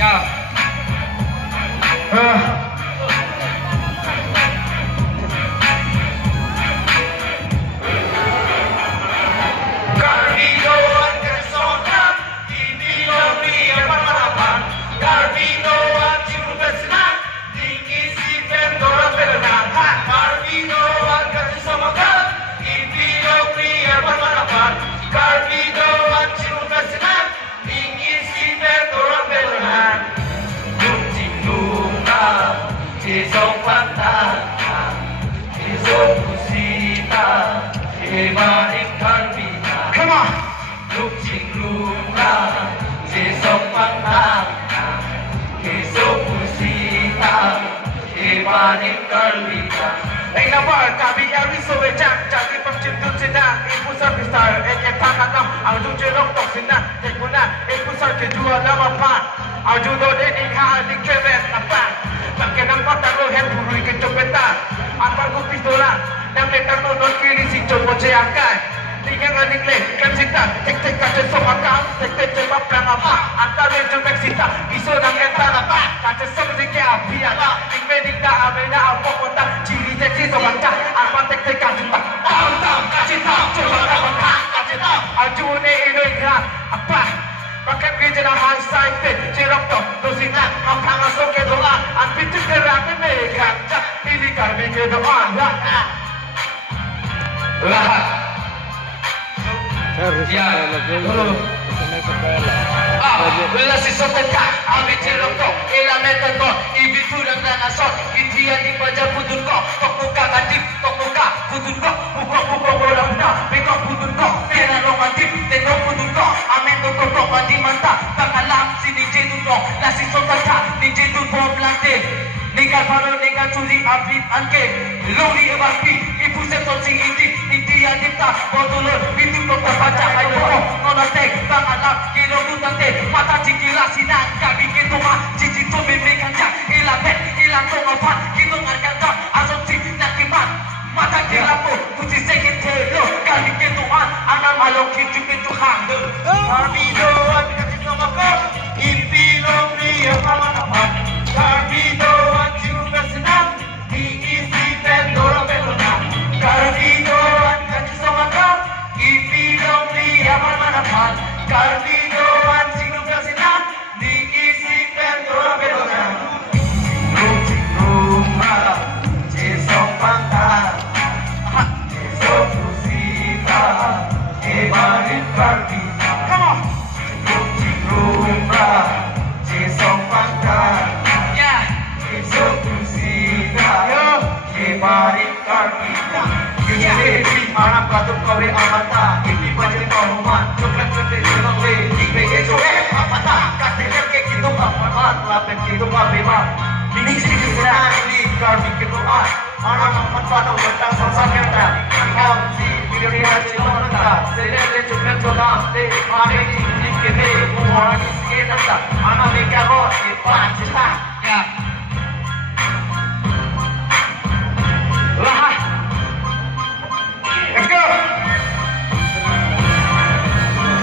Ya. Come on. Lúc chinh lúc ta chỉ sống vắng ta khi số pusita khi mà niệm kalita. Ain't no bar, kabi ari so bejak, jadi pemcintu cina, ibu servister, eke tanam, aju jerok tok sina, tekuna, ibu sarke dua nama pan, aju do deni ha di keves apa, pakai nampak taruh hand burui kecopetan, apa ku pistola, yang letak non kiri si coba ceakai. Tinggal nganit kan sita, tek kaca sama kau, tek coba pelang apa, antara jumlah sita, isu dan entar apa, kaca sama sikit api ada, ingin dah abena apa kota, ciri seksi sama kau, apa tek kaca tak, tahu kaca tak, coba kawan kaca tak, aju ni ini kan apa, pakai kerja dah hasil te, cerok tu, dosina, apa ngasok ke doa, anpit terang ni kan, ini kami ke doa, lah. Ya, dulu. Bela si soteka, ambil cilok kok, meta kok, ibi turang dan asok, idian di baja putun kok, tok muka kadip, tok muka putun kok, buka bola muda, bekok putun kok, pena romantik, tenok putun kok, amen kok mandi mantap, tangalam sini jedun kok, nasi soteka, ni jedun bom lantai. Ninggal paro ninggal curi abid anke lori ebarpi ibu sepon sing inti yang dipta botulur itu kota baca ayo nona tek bang alap kilo tutante mata cikila sinan kami gitu mah cici tu mimpi kanjak ilang tu apa gitu ngarkan tak asumsi nak kimat mata kila pun kuci sekit telo kami gitu anak malok hidup itu hang Armidoan kasih sama kau impi lori apa apa Armidoan juga senang diisi pendorong belona Armidoan kasih sama kau impi lori apa apa Armidoan juga senang diisi pendorong belona rumah jesok pantai jesok pusita kebarin karti come on rumah jesok pantai jesok pusita kebarin karti jadi anak batu kau amata ini baca kauman coklat jesok le dibege joe apa tak kasih ke gitu apa lapen gitu apa ini sini senang ini karti gitu anak batu datang sama kita kau si video ni hasil mana selele coklat jodoh le ada ini kita orang ini nanda anak mereka kau ipan cita ya lah let's go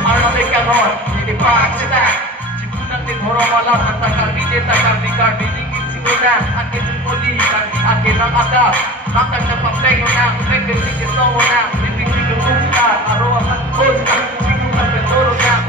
anak mereka kau ipan cita cipunan di horor malam antakar bide takar dikar bidingin singonan akhir jempoli akhir nang ada makan cepat pengonang pengen sikit songonang bibik bibik mustar arwah kostar singonan betorongang